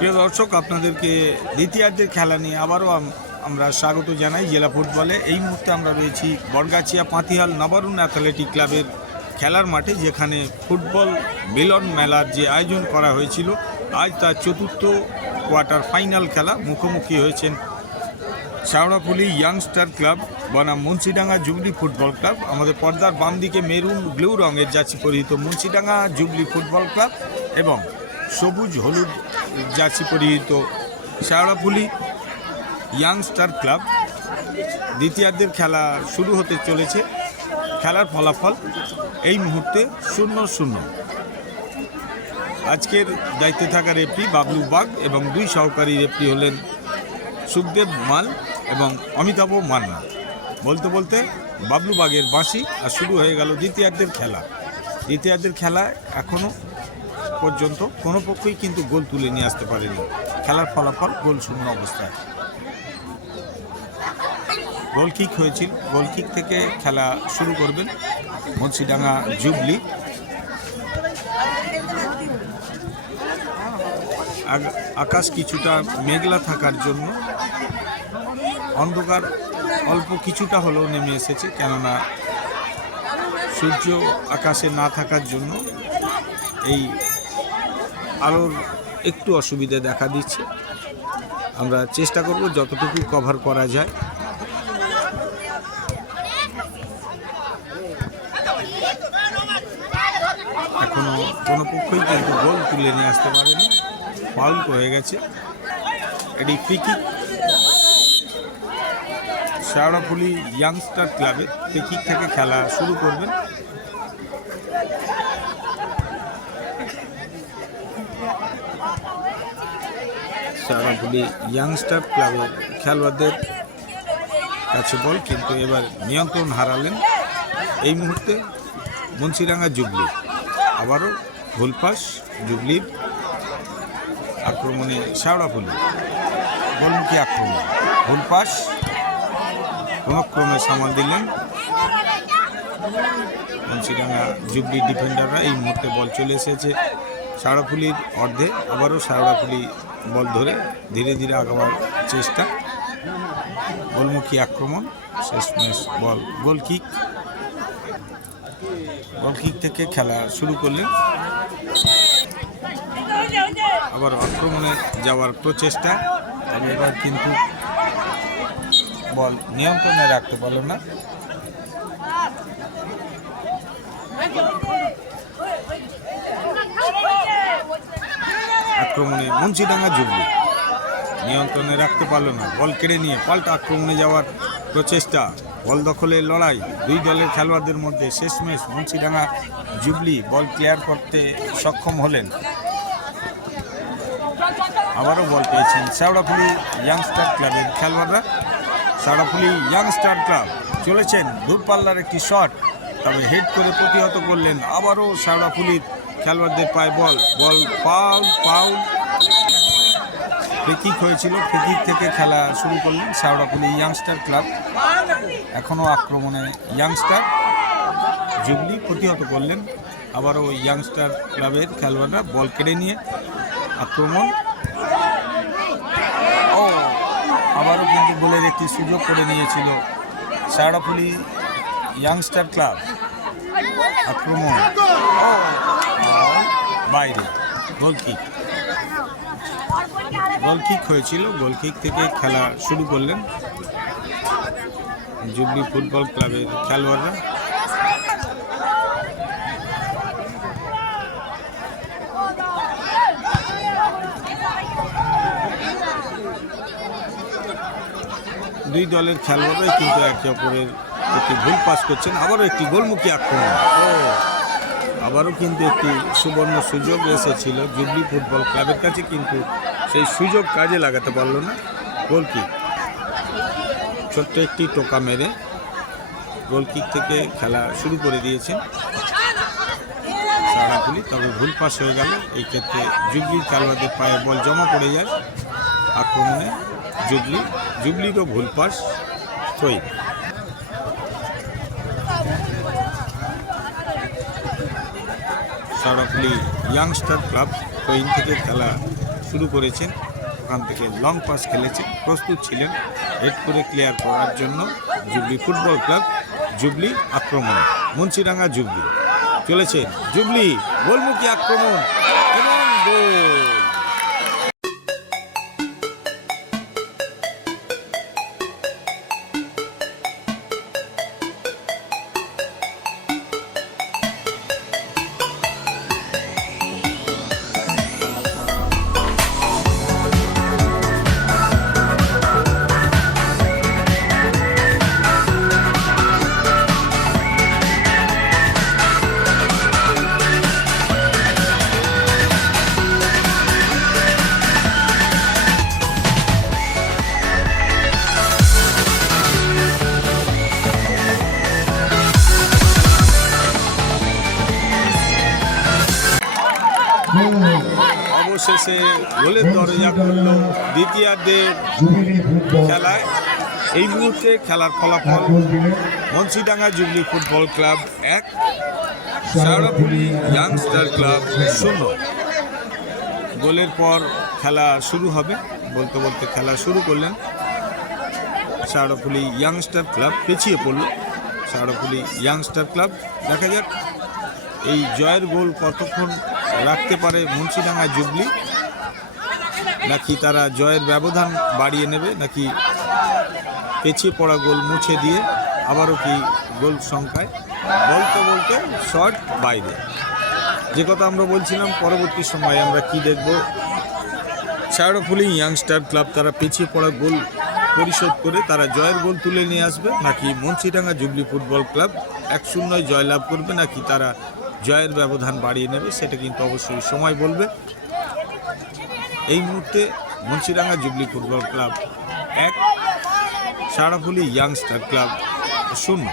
প্রিয় দর্শক, আপনাদেরকে দ্বিতীয়ার্ধের খেলা নিয়ে আবারও আমরা স্বাগত জানাই জেলা ফুটবলে। এই মুহূর্তে আমরা রয়েছি বরগাছিয়া পাতিহাল নবারুণ অ্যাথলেটিক ক্লাবের খেলার মাঠে, যেখানে ফুটবল মিলন মেলার যে আয়োজন করা হয়েছিল, আজ তার চতুর্থ কোয়ার্টার ফাইনাল খেলা মুখোমুখি হয়েছেন শাওড়াফুলি ইয়াংস্টার ক্লাব, বনাম মুন্সিডাঙ্গা জুবলি ফুটবল ক্লাব। আমাদের পর্দার বাম দিকে মেরুন ব্লু রঙের জার্সি পরিহিত মুন্সিডাঙ্গা জুবলি ফুটবল ক্লাব এবং সবুজ, হলুদ, জার্সি পরিহিত শাওড়াফুলি ইয়াংস্টার ক্লাব। দ্বিতীয়ার্ধের খেলা শুরু হতে চলেছে। খেলার ফলাফল এই মুহূর্তে শূন্য শূন্য। আজকের দায়িত্বে থাকা রেফরি বাবলু বাগ এবং দুই সহকারী রেফরি হলেন সুখদেব মাল এবং অমিতাভ মান্না। বলতে বলতে বাবলু বাগের বাঁশি আর শুরু হয়ে গেল দ্বিতীয়ার্ধের খেলা। দ্বিতীয়ার্ধের খেলা এখনও পর্যন্ত কোনো পক্ষই কিন্তু গোল তুলে নিয়ে আসতে পারেনি। খেলার ফলাফল গোল শূন্য অবস্থায়। গোল কিক হয়েছিল। গোল কিক থেকে খেলা শুরু করবেন মুন্সিডাঙ্গা জুবলি। আকাশ কিছুটা মেঘলা থাকার জন্য অন্ধকার অল্প কিছুটা হলেও নেমে এসেছে, কেননা সূর্য আকাশে না থাকার জন্য এই আলোর একটু অসুবিধা দেখা দিচ্ছে। আমরা চেষ্টা করব যতটুকু কভার করা যায়। এখনও কোনো পক্ষই কিন্তু গোল তুলে নিয়ে আসতে পারেনি। ফাউল হয়ে গেছে। এটি ফ্রিকিক শেওড়াফুলি ইয়াংস্টার ক্লাবে ফ্রিকিক থেকে খেলা শুরু করবেন। শেওড়াফুলি ইয়াংস্টার ক্লাবের খেলোয়াড়দের কাছে বল, কিন্তু এবার নিয়ন্ত্রণ হারালেন। এই মুহূর্তে মুন্সিরাঙ্গা জুবলি, আবারও ভুলপাস জুবলির আক্রমণে শাওড়াফুলি গোলমুখী আক্রমণ? ভুলপাস কোনো ক্রমে সামাল দিলেন মুন্সিডাঙ্গা জুবলি ডিফেন্ডাররা এই মুহূর্তে বল চলে এসেছে শাওড়াফুলির অর্ধে, আবারও শাওড়াফুলি বল ধরে ধীরে ধীরে আগাবার চেষ্টা। গোলমুখী আক্রমণ, শেষমেশ বল গোল কিক গোল কিক থেকে খেলা শুরু করলেন আবার আক্রমণে যাওয়ার প্রচেষ্টা। তবে এবার কিন্তু বল নিয়ন্ত্রণে রাখতে পারল না। আক্রমণে মুন্সিডাঙ্গা জুবলি। নিয়ন্ত্রণে রাখতে পারল না, বল কেড়ে নিয়ে পাল্টা আক্রমণে যাওয়ার প্রচেষ্টা। বল দখলের লড়াই, দুই দলের খেলোয়াড়দের মধ্যে শেষমেশ মুন্সিডাঙ্গা জুবলি বল ক্লিয়ার করতে সক্ষম হলেন। আবারও বল পেয়েছেন শেওড়াফুলি ইয়াংস্টার ক্লাবের খেলোয়াড়রা। শেওড়াফুলি ইয়াংস্টার ক্লাব চলেছেন দূরপাল্লার একটি শট, তবে হেড করে প্রতিহত করলেন আবারও শেওড়াফুলির খেলোয়াড়দের পায় ball ball foul foul free kick হয়েছিল ফ্রিকিক থেকে খেলা শুরু করলেন শেওড়াফুলি ইয়াংস্টার ক্লাব এখনও আক্রমণে ইয়াংস্টার জুবলি প্রতিহত করলেন, আবারও ইয়াংস্টার ক্লাবের খেলোয়াড়রা বল কেড়ে নিয়ে আক্রমণ। ও, আবারও কিন্তু গোলের একটি সুযোগ করে নিয়েছিল শাওড়াফুলি ইয়াংস্টার ক্লাব আক্রমণ। বাইরে। গোলকিক গোলকিক হয়েছিল। গোলকিক থেকে খেলা শুরু করলেন জুবলি ফুটবল ক্লাবের খেলোয়াড়রা। দুই দলের খেলোয়াড়রাই কিন্তু একে অপরের একটি ভুল পাস করছেন। আবারও একটি গোলমুখী আক্রমণ। আবারও কিন্তু একটি সুবর্ণ সুযোগ এসেছিল জুবলি ফুটবল ক্লাবের কাছে, কিন্তু সেই সুযোগ কাজে লাগাতে পারল না। গোলকিক ছোট্ট একটি টোকা মেরে গোলকিক থেকে খেলা শুরু করে দিয়েছেন সারাগুলি তবে ভুল পাস হয়ে গেল। এই ক্ষেত্রে জুবলির খেলোয়াড়দের পায়ে বল জমা পড়ে যায়। আক্রমণে জুবলি, জুবলিরও ভুল পাস। তৈরি সরফলি ইয়াংস্টার ক্লাব ট্রেন থেকে খেলা শুরু করেছেন ওখান থেকে লং পাস খেলেছেন প্রস্তুত ছিলেন হেড করে ক্লিয়ার করার জন্য জুবলি ফুটবল ক্লাব জুবলি আক্রমণ মুন্সিরাঙ্গা জুবলি চলেছে জুবলি গোলমুখী আক্রমণ। অবশেষে গোলের দরজা করল দ্বিতীয়ার্ধের খেলায়। এই মুহূর্তে খেলার ফলাফল মুন্সিডাঙ্গা জুবলি ফুটবল ক্লাব এক শাওড়াপুলি ইয়াংস্টার ক্লাব শূন্য। গোলের পর খেলা শুরু হবে, বলতে বলতে খেলা শুরু করলেন। শাওড়াপুলি ইয়াংস্টার ক্লাব পিছিয়ে পড়ল। শাওড়াপুলি ইয়াংস্টার ক্লাব, দেখা যাক এই জয়ের গোল কতক্ষণ রাখতে পারে মুন্সিডাঙ্গা জুবলি। নাকি তারা জয়ের ব্যবধান বাড়িয়ে নেবে, নাকি পেছিয়ে পড়া গোল মুছে দিয়ে আবারও কি গোল সংখ্যায়? বলতে বলতে শর্ট বাইরে। যে কথা আমরা বলছিলাম, পরবর্তী সময়ে আমরা কি দেখব? শাহরফুলি ইয়াংস্টার ক্লাব, তারা পিছিয়ে পড়া গোল পরিশোধ করে তারা জয়ের গোল তুলে নিয়ে আসবে, নাকি মুন্সিডাঙ্গা জুবলি ফুটবল ক্লাব এক শূন্যয় জয়লাভ করবে, নাকি তারা জয়ের ব্যবধান বাড়িয়ে নেবে, সেটা কিন্তু অবশ্যই সময় বলবে। এই মুহূর্তে মুন্সিডাঙ্গা জুবলি ফুটবল ক্লাব এক, সারাফুলি ইয়াংস্টার ক্লাব শূন্য।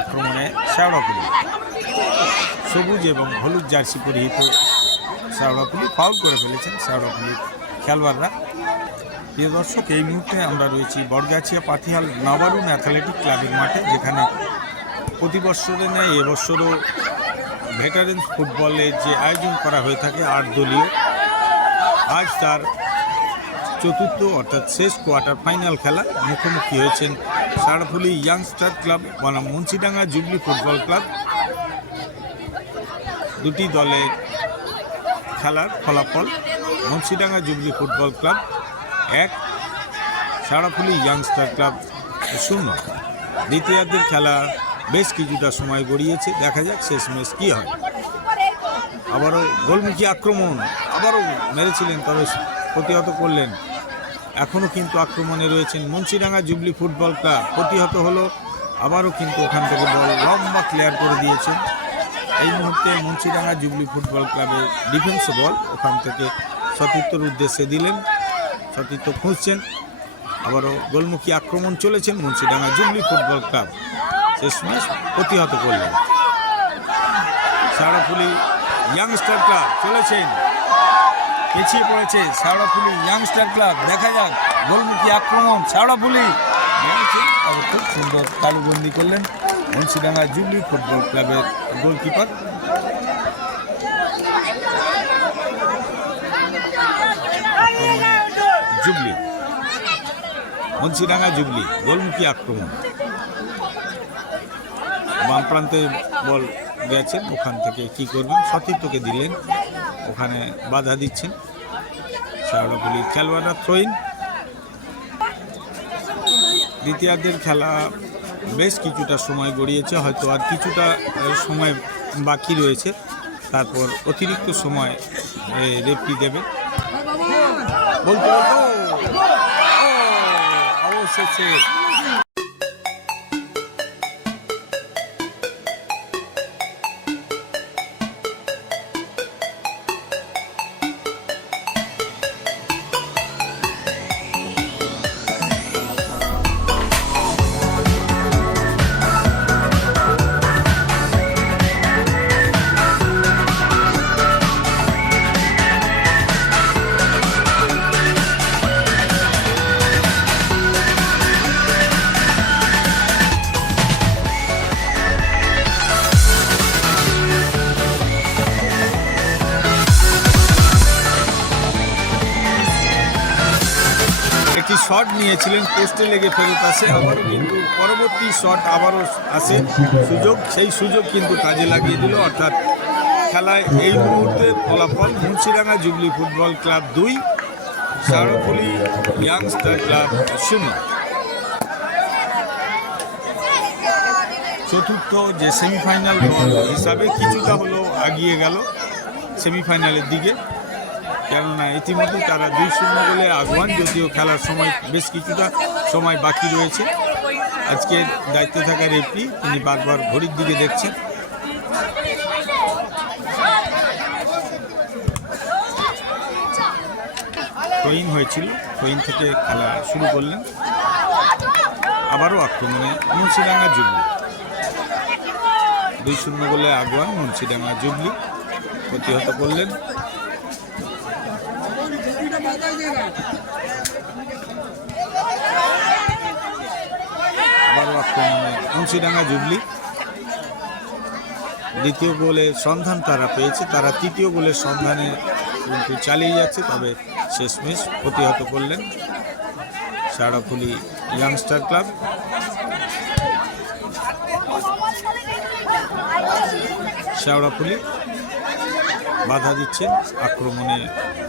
আক্রমণে শেওড়াপুলি সবুজ এবং হলুদ জার্সি পরিহিত শেওড়াপুলি ফাউল করে ফেলেছেন শেওড়াপুলির খেলোয়াড়রা। প্রিয় দর্শক, এই মুহূর্তে আমরা রয়েছি বরগাছিয়া পাতিহাল নবারুণ অ্যাথলেটিক ক্লাবের মাঠে, যেখানে প্রতি বছরের ন্যায় এবছরও ভেটারেন্স ফুটবলের যে আয়োজন করা হয়ে থাকে আট দলীয়, আজ তার চতুর্থ অর্থাৎ শেষ কোয়ার্টার ফাইনাল খেলা। মুখোমুখি হয়েছেন সারফুলি ইয়াংস্টার ক্লাব, বনাম মুন্সিডাঙ্গা জুবলি ফুটবল ক্লাব। দুটি দলের খেলার ফলাফল মুন্সিডাঙ্গা জুবলি ফুটবল ক্লাব এক সারাফুলি ইয়াংস্টার ক্লাব শূন্য। দ্বিতীয়ার্ধের খেলা বেশ কিছুটা সময় গড়িয়েছে, দেখা যাক শেষ ম্যাচ কী হয়। আবারও গোলমুখী আক্রমণ, আবারও মেরেছিলেন, তবে প্রতিহত করলেন। এখনও কিন্তু আক্রমণে রয়েছেন মুন্সিডাঙ্গা জুবলি ফুটবল ক্লাব। প্রতিহত হলো, আবারও কিন্তু ওখান থেকে বল লম্বা ক্লিয়ার করে দিয়েছেন। এই মুহূর্তে মুন্সিডাঙ্গা জুবলি ফুটবল ক্লাবের ডিফেন্স বল ওখান থেকে সতীর্থর উদ্দেশ্যে দিলেন, সতীর্থ খুঁজছেন। আবারও গোলমুখী আক্রমণ চলেছেন মুন্সিডাঙ্গা জুবলি ফুটবল ক্লাব। শেষমেশ প্রতিহত করলেন। সারাফুলি ক্লাব চলেছেন। পিছিয়ে পড়েছে শাওড়াফুলি ইয়াংস্টার ক্লাব। দেখা যাক, গোলমুখী আক্রমণ শাওড়াফুলি খুব সুন্দর তালুবন্দি করলেন মুন্সিডাঙ্গা জুবলি ফুটবল ক্লাবের গোলকিপার। জুবলি, মুন্সিডাঙ্গা জুবলি, গোলমুখী আক্রমণ। বাম প্রান্তে বল গেছেন, ওখান থেকে কি করবেন? সতীর্থকে দিলেন। ওখানে বাধা দিচ্ছেন। শাহরুখুলির খেলোয়াড়রা থ্রোইন দ্বিতীয়ার্ধের খেলা বেশ কিছুটা সময় গড়িয়েছে, হয়তো আর কিছুটা সময় বাকি রয়েছে। তারপর অতিরিক্ত সময় রেফরি দেবে। বলতে বলতো অবশেষে শট নিয়েছিলেন পোস্টে লেগে ফেরত আসে। আবারও কিন্তু পরবর্তী শট আবারও আসে। সুযোগ, সেই সুযোগ কিন্তু কাজে লাগিয়ে দিল। অর্থাৎ খেলায় এই মুহূর্তে ফলাফল মুন্সিডাঙ্গা জুবলি ফুটবল ক্লাব দুই সারপুলি ইয়াংস্টার ক্লাব শূন্য। চতুর্থ যে সেমিফাইনাল হিসাবে কিছুটা হলেও আগিয়ে গেল। সেমিফাইনালের দিকে। কেননা ইতিমধ্যে তারা দুই শূন্য গোলে আগুয়ান, যদিও খেলার সময় বেশ কিছুটা সময় বাকি রয়েছে। আজকের দায়িত্বে থাকা রেফরি, তিনি বারবার ঘড়ির দিকে দেখছেন। থ্রোইন হয়েছিল থ্রোইন থেকে খেলা শুরু করলেন। আবারও আক্রমণে মুন্সিডাঙ্গা জুবলি। দুই শূন্য গোলে আগুয়ান, মুন্সিডাঙ্গা জুবলি প্রতিহত করলেন। আক্রমণে মুন্সিডাঙ্গা জুবলি। দ্বিতীয় গোলের সন্ধান তারা পেয়েছে। তারা তৃতীয় গোলের সন্ধানে কিন্তু চালিয়ে যাচ্ছে, তবে শেষমেশ প্রতিহত করলেন সারাফুলি ইয়াংস্টার ক্লাব। শেওড়াফুলি বাধা দিচ্ছেন আক্রমণে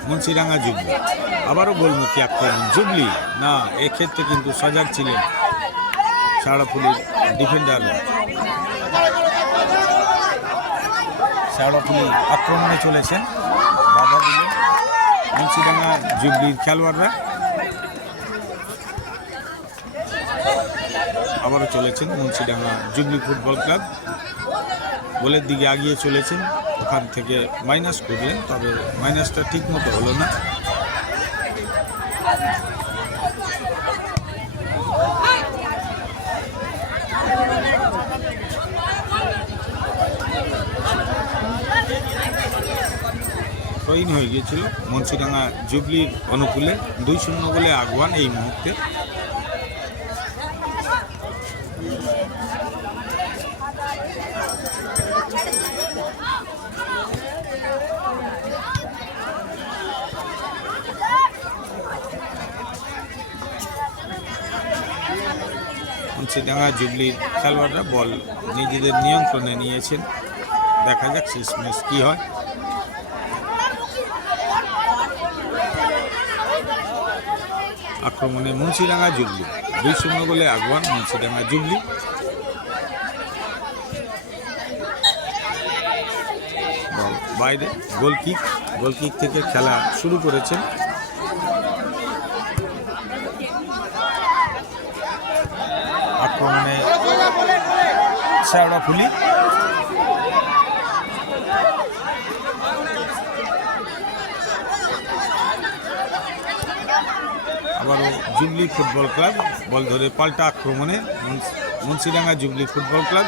মুন্সিডাঙ্গা জুবলি। আবারও গোলমুখী আক্রমণ। জুবলি? না, এক্ষেত্রে কিন্তু সজাগ ছিলেন শেওড়াফুলির ডিফেন্ডাররা। শেওড়াফুলি আক্রমণে চলেছেন। বাধা দিলেন মুন্সিডাঙ্গা জুবলির খেলোয়াড়রা। আবারও চলেছেন মুন্সিডাঙ্গা জুবলি ফুটবল ক্লাব। গোলের দিকে আগিয়ে চলেছেন ওখান থেকে মাইনাস করলেন, তবে মাইনাসটা ঠিক মতো হলো না। হয়ে গিয়েছিল মুন্সিডাঙ্গা জুবলির অনুকূলে দুই শূন্য বলে আগুয়ান এই মুহূর্তে। মুন্সিডাঙ্গা জুবলির খেলোয়াড়রা বল নিজেদের নিয়ন্ত্রণে নিয়েছেন। দেখা যাক শেষমেশ কী হয়। আক্রমণে মুন্সিডাঙ্গা জুবলি। দুই শূন্য গোলে আগুয়ান, মুন্সিডাঙ্গা জুবলি। বল বাইরে গোল কিক থেকে খেলা শুরু করেছেন। আক্রমণে শেওড়াফুলি। আবারও জুবলি ফুটবল ক্লাব, বল ধরে পাল্টা আক্রমণে মুন্স- মুন্সিডাঙ্গা জুবলি ফুটবল ক্লাব।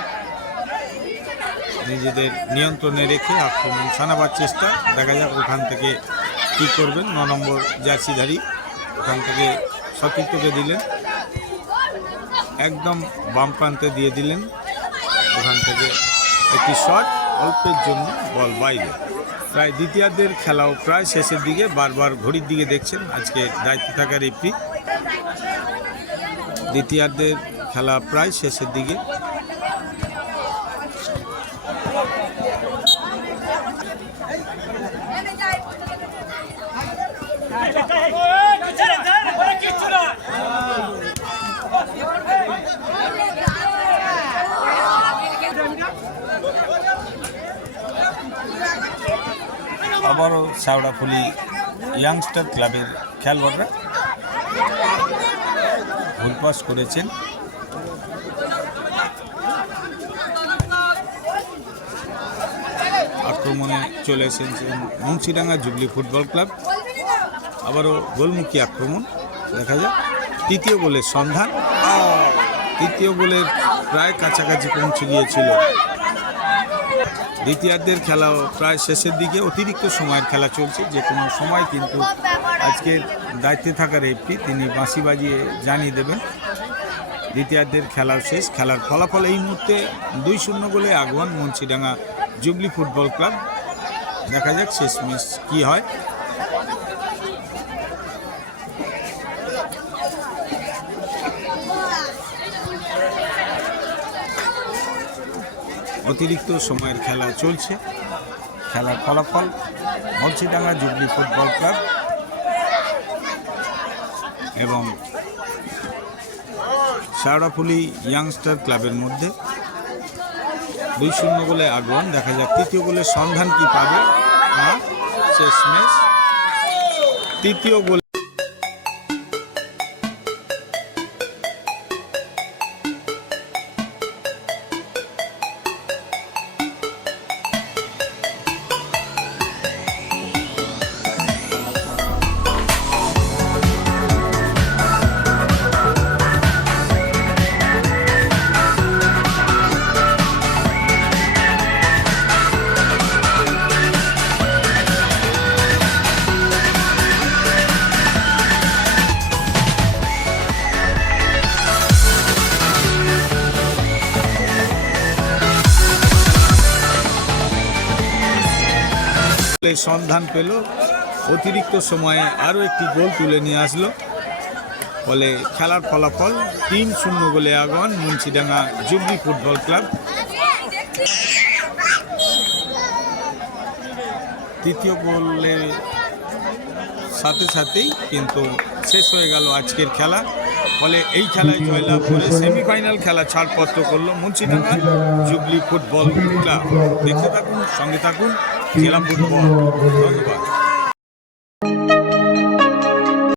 নিজেদের নিয়ন্ত্রণে রেখে আক্রমণ সানাবার চেষ্টা। দেখা যাক ওখান থেকে কী করবেন। ন নম্বর জার্সিধারী। ওখান থেকে সতীর্থকে দিলেন। একদম বাম প্রান্তে দিয়ে দিলেন। ওখান থেকে একটি শট অল্পের জন্য বল বাইরে। প্রায় দ্বিতীয়ার্ধের খেলাও প্রায় শেষের দিকে, বারবার ঘড়ির দিকে দেখছেন আজকে দায়িত্বে থাকার এপি দ্বিতীয়ার্ধের খেলা প্রায় শেষের দিকে। আবারও সাউড়াফুলি ইয়াংস্টার ক্লাবের খেলোয়াড়রা ভুল পাস করেছেন। আক্রমণে চলে এসেছেন মুন্সিডাঙ্গা জুবলি ফুটবল ক্লাব। আবারও গোলমুখী আক্রমণ, দেখা যাক। তৃতীয় গোলের সন্ধান। তৃতীয় গোলের প্রায় কাছাকাছি পৌঁছে গিয়েছিল দ্বিতীয়ার্ধের খেলাও প্রায় শেষের দিকে অতিরিক্ত সময়ের খেলা চলছে, যে কোনো সময় কিন্তু আজকের দায়িত্বে থাকা রেফটি তিনি বাঁশি বাজিয়ে জানিয়ে দেবেন, দ্বিতীয়ার্ধের খেলার শেষ, খেলার ফলাফল এই মুহূর্তে দুই শূন্য গোলে আগুয়ান, মুন্সিডাঙ্গা জুবলি ফুটবল ক্লাব। দেখা যাক শেষ ম্যাচ কী হয়। অতিরিক্ত সময়ের খেলা চলছে। খেলার ফলাফল মলছিডাঙ্গা জুবলি ফুটবল ক্লাব এবং শাওড়াফুলি ইয়াংস্টার ক্লাবের মধ্যে দুই শূন্য গোলে আগ্রহণ। দেখা যাক তৃতীয় গোলের সন্ধান কি পাবে। না শেষ ম্যাচ। তৃতীয় গোল সন্ধান পেল। অতিরিক্ত সময়ে আরও একটি গোল তুলে নিয়ে আসলো। ফলে খেলার ফলাফল তিন শূন্য গোলে আগমন মুন্সিডাঙ্গা জুবলি ফুটবল ক্লাব। তৃতীয় গোলের সাথে সাথেই কিন্তু শেষ হয়ে গেল আজকের খেলা। ফলে এই খেলায় জয়লাভ করে সেমিফাইনাল খেলা ছাড়পত্র করল মুন্সিডাঙ্গা জুবলি ফুটবল ক্লাব। দেখতে থাকুন, সঙ্গে থাকুন। জেলা ফুটবল ধন্যবাদ